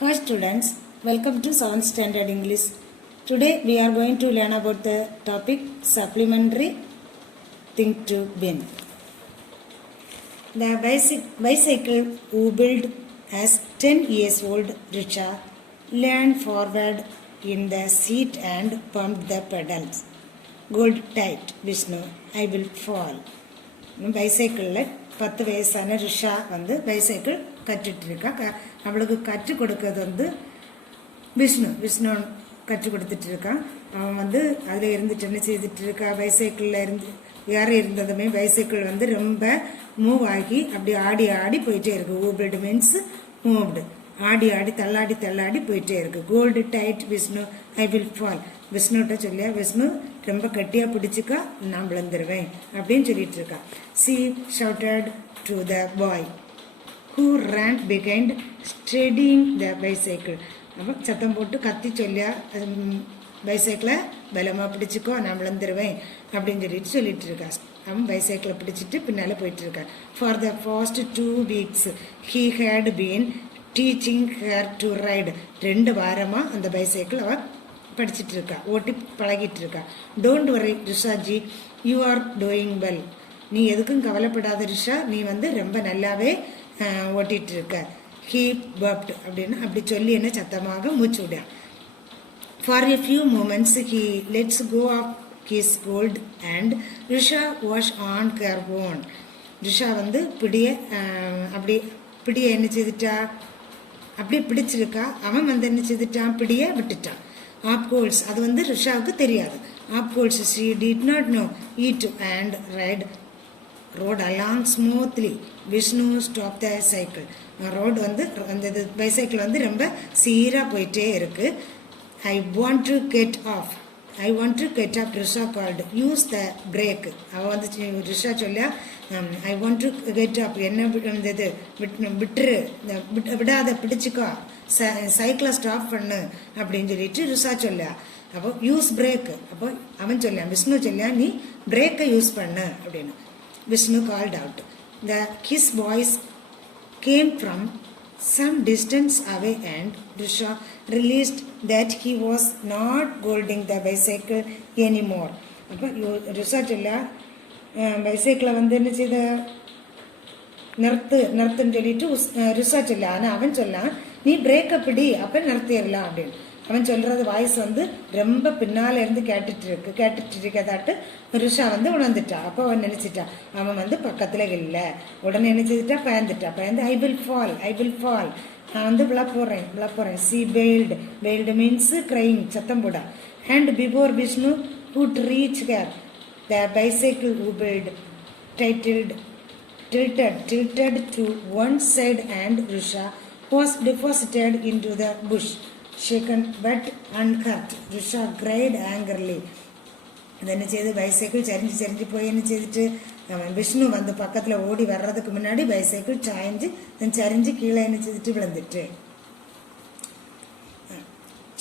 Hi students, welcome to 7th Standard English. Today we are going to learn about the topic supplementary think to win. The bicycle who built as 10 years old Richa leaned forward in the seat and pumped the pedals. Hold tight, Vishnu, I will fall. பைசைக்கிளில் 10 வயசான Risha bicycle கற்றுட்ருக்கா. அவளுக்கு கற்றுக் கொடுக்கறது விஷ்ணு கற்றுக் கொடுத்துட்ருக்கான். அவன் அதில் இருந்துட்டு என்ன செய்துட்டு பைசைக்கிளில் இருந்து யார் இருந்ததுமே பைசைக்கிள் ரொம்ப மூவ் ஆகி அப்படி ஆடி ஆடி போயிட்டே இருக்கு. ஊபிள்டு மீன்ஸ் மூவ்டு, ஆடி ஆடி தள்ளாடி போயிட்டே இருக்கு. Hold tight Vishnu I will fall. விஷ்ணுகிட்ட சொல்லியா, விஷ்ணு ரொம்ப கட்டியாக பிடிச்சிக்கா, நான் விழுந்துருவேன் அப்படின்னு சொல்லிட்டு இருக்கா. C shouted to the bye who ran behind steadying the bicycle. அப்போ சத்தம் போட்டு கத்தி சொல்லியா, பைசைக்கிளை பலமாக பிடிச்சிக்கோ, நான் விழுந்துருவேன் அப்படின்னு சொல்லிட்டு இருக்கா. அவன் பைசைக்கிளை பிடிச்சிட்டு பின்னால் போயிட்டு இருக்கான். For the fast 2 weeks he had been teaching her to ride. 2 வாரமாக அந்த பைசைக்கிள் அவள் படிச்சுட்டு இருக்கா, ஓட்டி பழகிட்டு இருக்கா. Don't worry Rishaji, you are doing well. நீ எதுக்கும் கவலைப்படாத ரிஷா, நீ ரொம்ப நல்லாவே ஓட்டிட்டு இருக்க. ஹீ பப்ட் அப்படின்னு அப்படி சொல்லி என்ன சத்தமாக மூச்சு விட. For a few moments he lets go of his hold and Risha was on her own. Risha பிடிய என்ன செய்துட்டா, அப்படியே பிடிச்சிருக்கா. அவன் என்ன செய்துட்டான், பிடிய விட்டுட்டான். ஆப்கோல்ஸ் அது ரிஷாவுக்கு தெரியாது. Of course she did not know it and right rode along smoothly. Vishnu stop the cycle. Road அந்த பைசைக்கிள் ரொம்ப சீராக போயிட்டே இருக்கு. I want to get off Risha called use the brake. அவள் ரிஷா சொல்லியா, I want to get off, என்ன இது விட்டுரு, விடாத பிடிச்சிக்கோ, சைக்கிளை ஸ்டாப் பண்ணு அப்படின்னு சொல்லிட்டு ரிஷா சொல்லியா. அப்போ யூஸ் பிரேக். அப்போ அவன் சொல்லியான், விஷ்ணு சொல்லியா, நீ பிரேக்கை யூஸ் பண்ணு அப்படின்னு. Vishnu called out. His voice came from some distance away and Risha realized that he was not holding the bicycle anymore. அப்போ ரிஷா சொல்லியா, பைசைக்கிளை என்ன செய்த, நிறுத்துன்னு சொல்லிட்டு ரிஷா சொல்ல. ஆனால் அவன் சொல்லான், நீ பிரேக்கை பிடி, அப்போ நிறுத்திடலாம் அப்படின்னு. அவன் சொல்றது வாய்ஸ் ரொம்ப பின்னால இருந்து கேட்டுட்டு இருக்கதாட்டு ரிஷா உணர்ந்துட்டா. அப்போ அவன் நினைச்சிட்டா, அவன் பக்கத்துல இல்லை. உடனே நினைச்சிட்டா, பயந்து ஐ வில் ஃபால், நான் விழ போறேன். சி பெயில்டு மீன்ஸ் கிரைங், சத்தம் போடா. And before Vishnu good reach her, the bicycle wheeled tilted to one side and Risha was deposited into the bush. Shaken but unhurt, Risha cried angrily. என்ன செய்து, பைசைக்கிள் சரிஞ்சு போய் என்ன செய்துட்டு விஷ்ணு பக்கத்தில் ஓடி வர்றதுக்கு முன்னாடி பைசைக்கிள் சரிஞ்சு கீழே என்ன செய்துட்டு விழுந்துட்டு.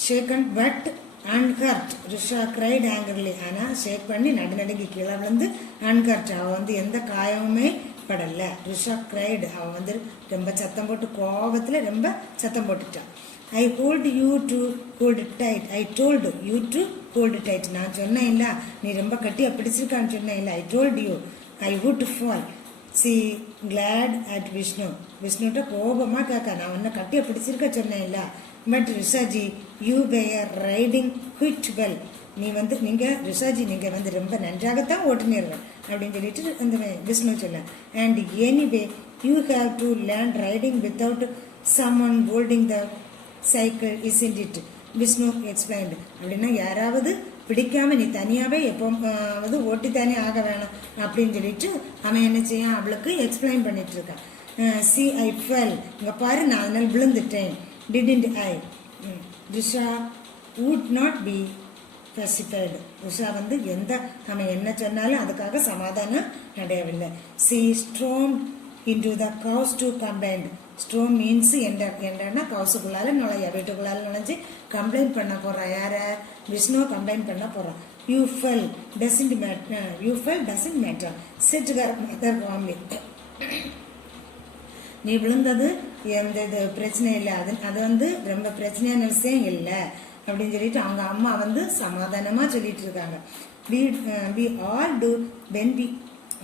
Shaken but unhurt, Risha cried angrily. ஆனால் ஷேக் பண்ணி நடுநடுங்கி கீழே விழுந்து அன்ஹர்ட், அவள் எந்த காயமுமே படல. ரிஷா கிரைட், அவள் ரொம்ப சத்தம் போட்டு கோபத்தில் ரொம்ப சத்தம் போட்டுட்டான். I hold you to hold tight, I told you to hold tight. நான் சொன்னேன் இல்லை, நீ ரொம்ப கட்டியாக பிடிச்சிருக்கான்னு சொன்னேன் இல்லை. I told you I would fall. She glared at விஷ்ணுகிட்ட கோபமாக கேட்க, நான் உன்னை கட்டியாக பிடிச்சிருக்க சொன்னேன் இல்லை. But Rishaji you were riding quite well. நீங்கள் ரிஷாஜி நீங்கள் ரொம்ப நன்றாகத்தான் ஓட்டுனீர்கள் அப்படின்னு சொல்லிட்டு அந்த விஷ்ணு சொல்ல. And anyway you have to learn riding without someone holding the cycle isn't it, Vishnu explained. அப்படின்னா யாராவது பிடிக்காம நீ தனியாகவே எப்போ ஓட்டித்தானே ஆக வேணும் அப்படின்னு சொல்லிட்டு அவன் என்ன செய்யான், அவளுக்கு எக்ஸ்பிளைன் பண்ணிட்டு இருக்கான். சி ஐ ஃபெல், இங்கே பாரு, நான் அதனால் விழுந்துட்டேன். Didn't I, Risha would not be pacified. Risha எந்த அவன் என்ன சொன்னாலும் அதுக்காக சமாதானம் அடையவில்லை. She storm into the house to combined. Storm means என்னன்னா கவுசுக்குள்ளால நுழைய, வீட்டுக்குள்ளால நுழைஞ்சு கம்ப்ளைண்ட் பண்ண போறான். யார, விஷ்ணு கம்ப்ளைண்ட் பண்ண போறான். You fell doesn't matter said her mother warmly. நீ விழுந்தது எந்த இது பிரச்சனை இல்லை, அது வந்து ரொம்ப பிரச்சனையான விஷயம் இல்லை அப்படின்னு சொல்லிட்டு அவங்க அம்மா வந்து சமாதானமாக சொல்லிட்டு இருக்காங்க. we all do when we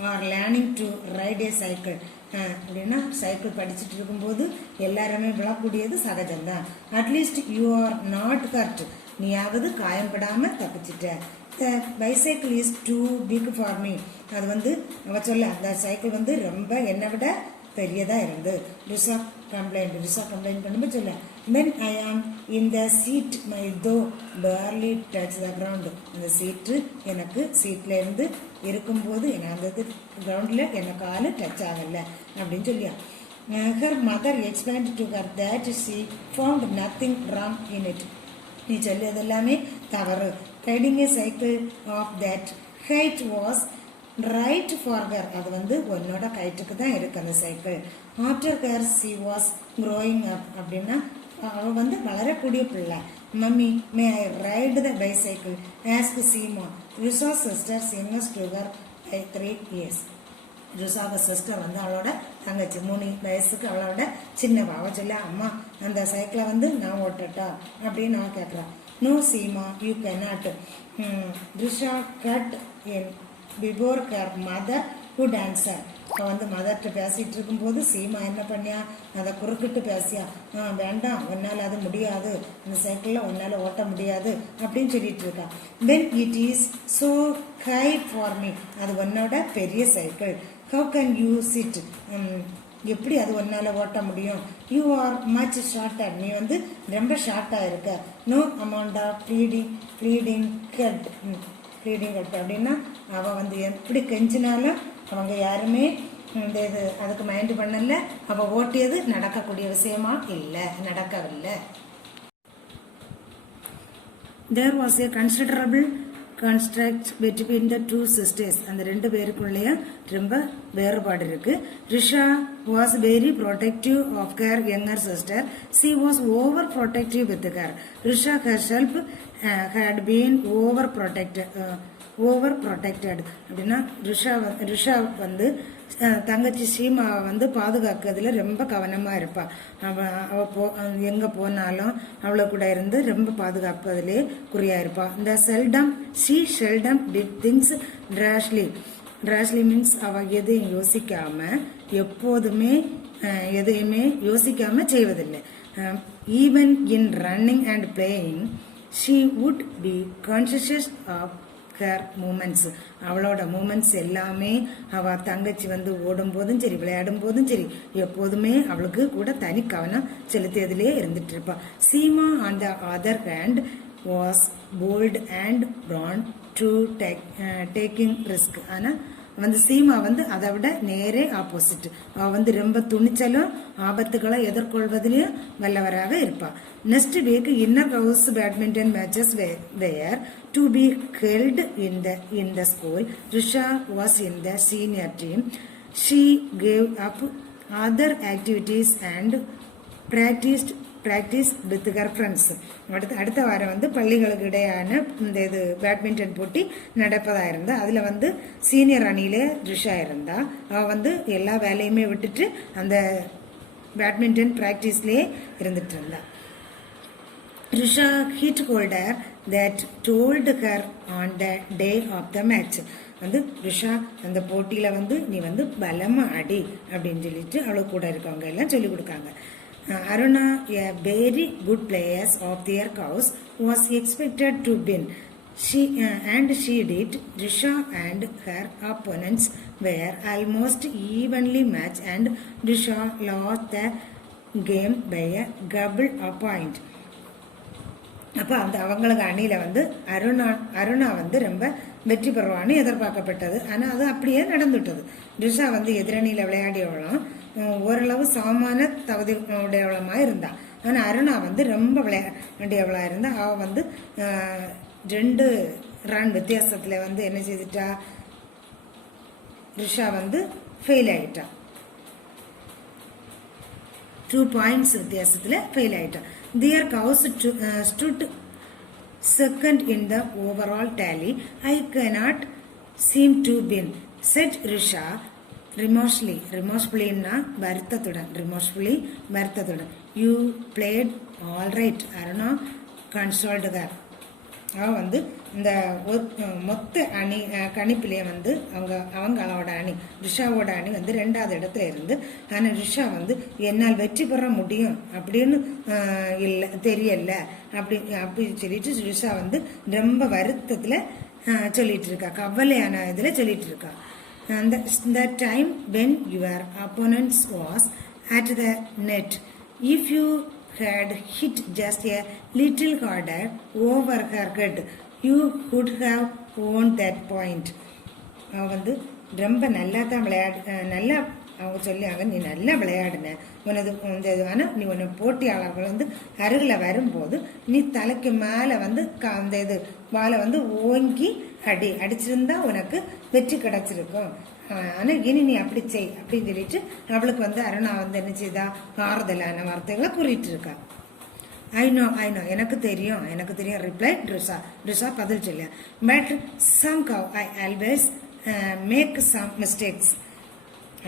are learning to ride a cycle. அப்படின்னா சைக்கிள் படிச்சுட்டு இருக்கும்போது எல்லாருமே விழக்கூடியது சகஜம்தான். At least you are not hurt, நீயாவது காயம்படாமல் தப்பிச்சிட்ட. The bicycle is too big for me. அது வந்து அவ சொல்ல அந்த சைக்கிள் வந்து ரொம்ப என்னை விட பெரியதாக இருந்து. ரிஷா கம்ப்ளைண்ட் பண்ணும்போது சொல்ல வென் ஐ ஆம் இன் த சீட் மை தோ பார்லி டச் த கிரவுண்டு. அந்த சீட்டு எனக்கு சீட்டில் இருந்து இருக்கும்போது எனக்கு அந்த கிரவுண்டில் எனக்கு காலு டச் ஆகலை அப்படின்னு சொல்லியா. Her mother explained to her that she found nothing wrong in it. நீ சொல்லியது எல்லாமே தவறு. Riding a cycle of that height was right for her. அது வந்து உன்னோட கைட்டுக்கு தான் இருக்கு அந்த cycle. After her she was growing up. அப்படின்னா அவள் வந்து வளரக்கூடிய பிள்ளை. Mummy may I ride the bicycle asked Seema. Risha sister youngest to her by 3 years. ரிஷாவை சிஸ்டர் வந்து அவளோட தங்கச்சி 3 வயசுக்கு அவளோட சின்னவா. அவள் சொல்ல அம்மா அந்த சைக்கிளை வந்து நான் ஓட்டட்டா அப்படின்னு நான் கேட்குறான். No Seema you cannot. Risha cut in before her mother ஹூ டான்சர். அவள் வந்து மதர்கிட்ட பேசிகிட்டு இருக்கும்போது சீமா என்ன பண்ணியா அதை குறுக்கிட்டு பேசியா. வேண்டாம், உன்னால் அது முடியாது, இந்த சைக்கிளில் உன்னால் ஓட்ட முடியாது அப்படின்னு சொல்லிட்டு இருக்கா. When it is so high for me. அது உன்னோட பெரிய cycle. How can you sit. எப்படி அது ஒன்னால் ஓட்ட முடியும். You are much shorter. நீ வந்து ரொம்ப ஷார்ட்டாக இருக்க. No amount of pleading help. அப்படின்னா அவள் வந்து எப்படி கெஞ்சினாலும் அவங்க யாருமே இந்த இது அதுக்கு மைண்ட் பண்ணல. அவள் ஓட்டியது நடக்கக்கூடிய விஷயமா இல்லை, நடக்கவில்லை. There was a considerable contrast between the two sisters. அந்த ரெண்டு பேருக்குள்ளேயே ரொம்ப வேறுபாடு இருக்கு. Risha was very protective of her younger sister. She was over protective with her. Risha herself had been over protected. அப்படின்னா ரிஷா வந்து தங்கச்சி சீமாவை வந்து பாதுகாக்கிறதுல ரொம்ப கவனமாக இருப்பாள். அவள் எங்கே போனாலும் அவளை கூட இருந்து ரொம்ப பாதுகாப்பதிலே குறியாக இருப்பாள். இந்த seldom did things rashly means அவள் எதையும் யோசிக்காம செய்வதில்லை. Even in running and playing she would be conscious of her moments. அவளோட மூமெண்ட்ஸ் எல்லாமே அவள் தங்கச்சி வந்து ஓடும் போதும் சரி விளையாடும் போதும் சரி எப்போதுமே அவளுக்கு கூட தனி கவனம் செலுத்தியதிலே இருந்துட்டு இருப்பாள். Seema on the other hand was bold and prone to taking risk. ஆனால் வந்து சீமா வந்து அதை விட நேரே ஆப்போசிட். அவள் வந்து ரொம்ப துணிச்சலும் ஆபத்துக்களை எதிர்கொள்வதிலையும் வல்லவராக இருப்பாள். Next week inner house badminton matches were to be held in the school. Risha was in the senior team. She gave up other activities and practice with her friends. அடுத்த வாரம் வந்து பள்ளிகளுக்கு இடையான இந்த இது பேட்மிண்டன் போட்டி நடப்பதாக இருந்தா. அதில் வந்து சீனியர் அணியிலே ரிஷா இருந்தா. அவள் வந்து எல்லா வேலையுமே விட்டுட்டு அந்த பேட்மிண்டன் ப்ராக்டிஸ்லேயே இருந்துட்டு இருந்தா. Risha hit holder that told her on the day of the match. வந்து ரிஷா அந்த போட்டியில் வந்து நீ வந்து பலமாக அடி அப்படின்னு சொல்லிட்டு அவளுக்கு கூட இருக்கவங்க எல்லாம் சொல்லிக் கொடுக்காங்க. Aruna, a very good player of their house, was expected to win. She did. Risha and her opponents were almost evenly matched, and Risha lost the game by a double point. அப்போ அந்த அவங்களுக்கு அணியில் வந்து அருணா வந்து ரொம்ப வெற்றி பெறுவான்னு எதிர்பார்க்கப்பட்டது. ஆனால் அது அப்படியே நடந்துவிட்டது. ரிஷா வந்து எதிரணியில் விளையாடியவளும் ஓரளவு சமமான தகுதி உடையவளமாக இருந்தாள். ஆனால் அருணா வந்து ரொம்ப விளையாடியவளாக இருந்தால் அவள் வந்து 2 ரன் வித்தியாசத்தில் வந்து என்ன செய்துட்டா, ரிஷா வந்து ஃபெயில் ஆகிட்டா. 2 points வித்தியாசத்தில் ஃபெயில் ஆகிட்டா. Their cows stood second in the overall tally. I cannot seem to win, said Risha. ரிமோஷ்ஃபுல்லின்னா வருத்தத்துடன் you played all right Aruna consoled her. அவள் வந்து இந்த மொத்த அணி கணிப்பிலேயே வந்து அவங்களோட அணி ரிஷாவோட அணி வந்து 2வது இடத்துல இருந்து, ஆனால் ரிஷா வந்து என்னால் வெற்றி பெற முடியும் அப்படின்னு இல்லை தெரியல அப்படின்னு சொல்லிட்டு ரிஷா வந்து ரொம்ப வருத்தத்தில் சொல்லிட்டு இருக்கா, கவலையான இதில் சொல்லிட்டு இருக்கா. The time when your opponent was at the net, if you had hit just a little harder over her head, you could have won that point. அவ வந்து ரொம்ப நல்லா தான் நல்லா அவங்க சொல்லியாங்க, நீ நல்லா விளையாடின உனது ஆனால் நீ உன்னை போட்டியாளர்கள் வந்து அருகில் வரும்போது நீ தலைக்கு மேலே வந்து அந்த இது வாழை வந்து ஓங்கி அடிச்சிருந்தா உனக்கு வெற்றி கிடைச்சிருக்கும். ஆனால் இனி நீ அப்படி செய் அப்படின்னு சொல்லிட்டு அவளுக்கு வந்து அருணா வந்து என்ன செய்தா ஆறுதலான வார்த்தைகளை கூறிட்டு இருக்கா. ஐ நோ எனக்கு தெரியும் ரிப்ளை ரிஷா பதில் சொல்லியா. But somehow I always make some mistakes.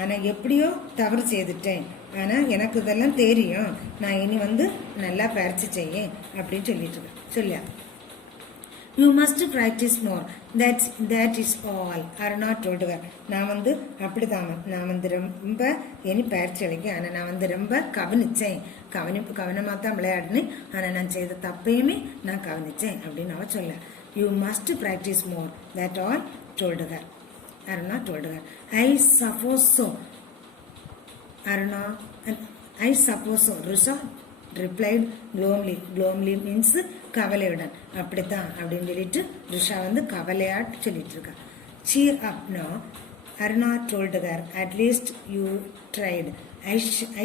ஆனால் எப்படியோ தவறு செய்துட்டேன், ஆனால் எனக்கு இதெல்லாம் தெரியும், நான் இனி வந்து நல்லா பயிற்சி செய்யேன் அப்படின்னு சொல்லியா. You must practice more, that is all Aruna told her. நான் வந்து அப்படிதான், நான் வந்து ரொம்ப இனி பயிற்சி அளிக்க, ஆனால் நான் வந்து ரொம்ப கவனமாக தான் விளையாடினேன், ஆனால் நான் செய்த தப்பையுமே நான் கவனிச்சேன் அப்படின்னு அவ சொல்ல. You must practice more, that all told her. Aruna told her. I suppose so. Risha replied glomly. Glomly means கவலையுடன். அப்படித்தான் அப்படின்னு சொல்லிட்டு ரிஷா வந்து கவலையாட்டு சொல்லிட்டு இருக்கா. Cheer up now, Aruna told her. At least you tried.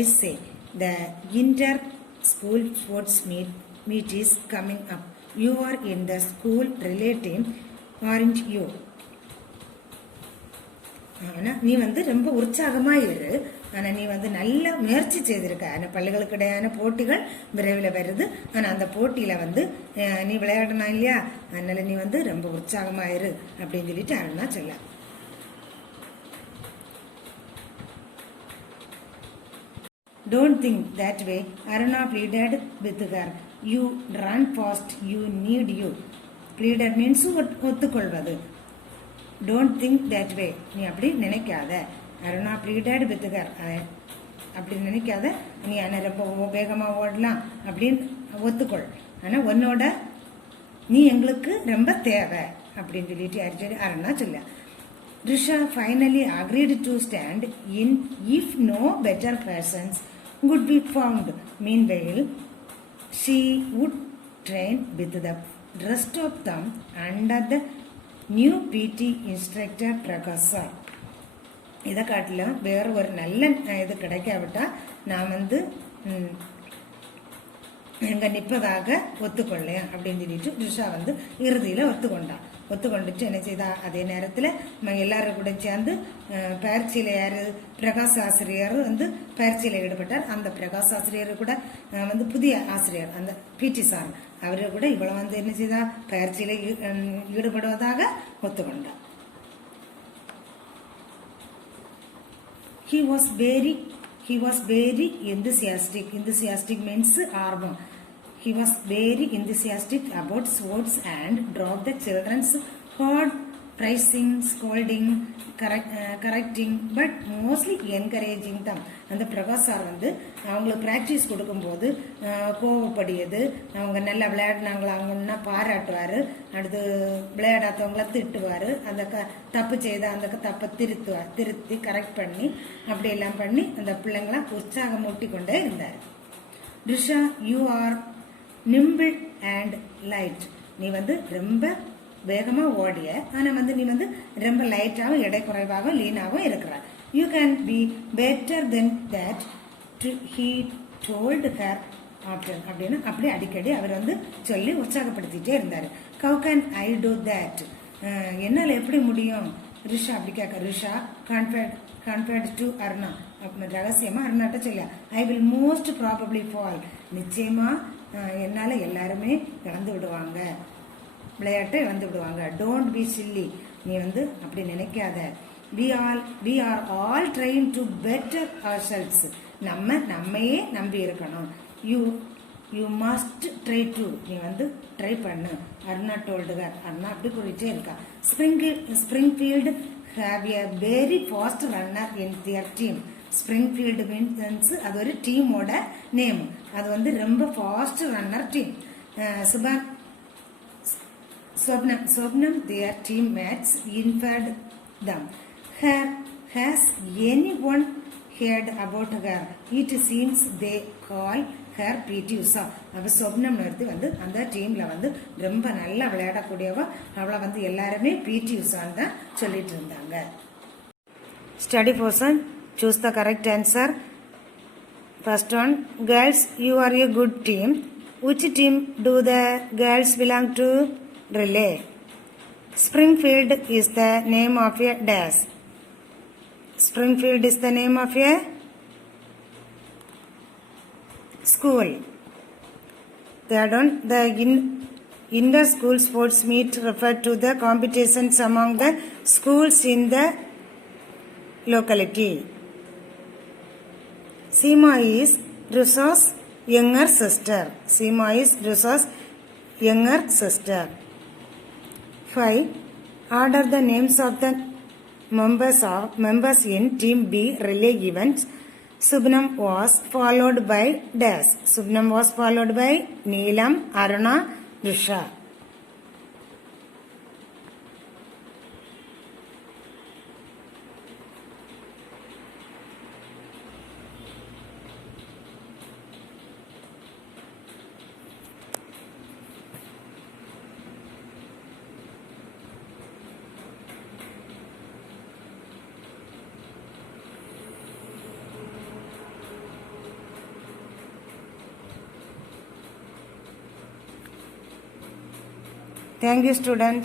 I say the inter-school sports meet is coming up. You are in the school relay team, aren't you? ஆனால் நீ வந்து ரொம்ப உற்சாகமாக இரு, ஆனால் நீ வந்து நல்ல முயற்சி செய்திருக்க. ஆனால் பள்ளிகளுக்கு இடையான போட்டிகள் விரைவில் வருது, ஆனால் அந்த போட்டியில் வந்து நீ விளையாடணும் இல்லையா, அதனால நீ வந்து ரொம்ப உற்சாகமாக இரு அப்படின்னு சொல்லிட்டு அருணா சொல்ல. Don't think that way, Aruna pleaded with her. You run fast, you need you. Pleaded means ஒத்துக்கொள்வது. Don't think that way, நீ அப்படி நினைக்காத. அருணா pleaded with her, அப்படி நினைக்காத, நீ ஆனால் ரொம்ப வேகமாக ஓடலாம் அப்படின்னு ஒத்துக்கொள், ஆனால் உன்னோட நீ எங்களுக்கு ரொம்ப தேவை அப்படின்னு சொல்லிட்டு அருணா சொல்ல. Risha finally agreed to stand in if no better persons would be found. Meanwhile, she would train with the rest of them under the new PT instructor Prakasa. இதை காட்டிலும் வேறு ஒரு நல்ல இது கிடைக்காவிட்டா நான் வந்து எங்கே நிற்பதாக ஒத்துக்கொள்ளேன் அப்படின்னு சொல்லிட்டு ரிஷா வந்து இறுதியில் ஒத்துக்கொண்டுட்டு என்ன செய்தா. அதே நேரத்தில் எல்லாரும் கூட சேர்ந்து பயிற்சியில் யார் பிரகாஷ் ஆசிரியர் வந்து பயிற்சியில் ஈடுபட்டார். அந்த பிரகாஷ் ஆசிரியர் கூட வந்து புதிய ஆசிரியர் அந்த பிடி சார் அவரு கூட இவ்வளோ வந்து என்ன செய்தா பயிற்சியில் ஈடுபடுவதாக ஒத்துக்கொண்டார். He was very enthusiastic. Enthusiastic means ஆர்வம். He was very enthusiastic about sports and drove the children's hard praising, scolding, correcting, but mostly encouraging them. அந்த பிரகாஷ் சார் வந்து அவங்களுக்கு ப்ராக்டிஸ் கொடுக்கும்போது கோவப்படியது, அவங்க நல்லா விளையாடினாங்களா அவங்கன்னா பாராட்டுவார், அடுத்து விளையாடாதவங்கள திட்டுவார், அந்த தப்பு செய்த அந்த தப்பை திருத்தி கரெக்ட் பண்ணி அப்படியெல்லாம் பண்ணி அந்த பிள்ளைங்களாம் உற்சாகம் மூட்டி கொண்டே இருந்தார். Risha, you are nimble and light. நீ வந்து ரொம்ப வேகமாக ஓடிய, ஆனால் வந்து நீ வந்து ரொம்ப லைட்டாகவும் எடை குறைவாகவும் லீனாகவும் இருக்கிற. You can be better then that he told her after அப்படின்னு அப்படி அடிக்கடி அவர் வந்து சொல்லி உற்சாகப்படுத்திட்டே இருந்தார். How can I do that, என்னால் எப்படி முடியும் ரிஷா அப்படி கேட்க. ரிஷா கான்ஃபைட் டு அருணா, ரகசியமாக அருணாட்ட சொல்ல. I will most probably fall, நிச்சயமாக என்னால் எல்லாருமே இழந்து விடுவாங்க, விளையாட்டை இழந்து விடுவாங்க. டோன்ட் பி சில்லி, நீ வந்து அப்படி நினைக்காத. we are all trying to better ourselves. நம்மையே நம்பி இருக்கணும். You must try to. நீ வந்து ட்ரை பண்ணு. Aruna told her. அருணா அப்படி கூறிட்டே இருக்கா. Springfield have a very fast runner in their team. Springfield means அது ஒரு டீமோட நேம். அது வந்து ரொம்ப fast runner team. Swapnam, their teammates informed them. Has anyone heard about her? It seems they call her PT Usha. அப்போ சொப்னம் வந்து அந்த டீமில் வந்து ரொம்ப நல்லா விளையாடக்கூடியவ. அவளை வந்து எல்லாருமே PT உஷான்னு தான் சொல்லிட்டு இருந்தாங்க. Study portion. Choose the correct answer. First one, girls, you are a good team. Which team do the girls belong to? Relay. Springfield is the name of a dash. Springfield is the name of a school. Third one, the inter-school sports meet refer to the competitions among the schools in the locality. Seema is Russo's younger sister. Seema is Russo's younger sister. 5. Order the names of the members in Team B relay events. Subnam was followed by Dash. Subnam was followed by Neelam, Aruna, Risha. Thank you, student.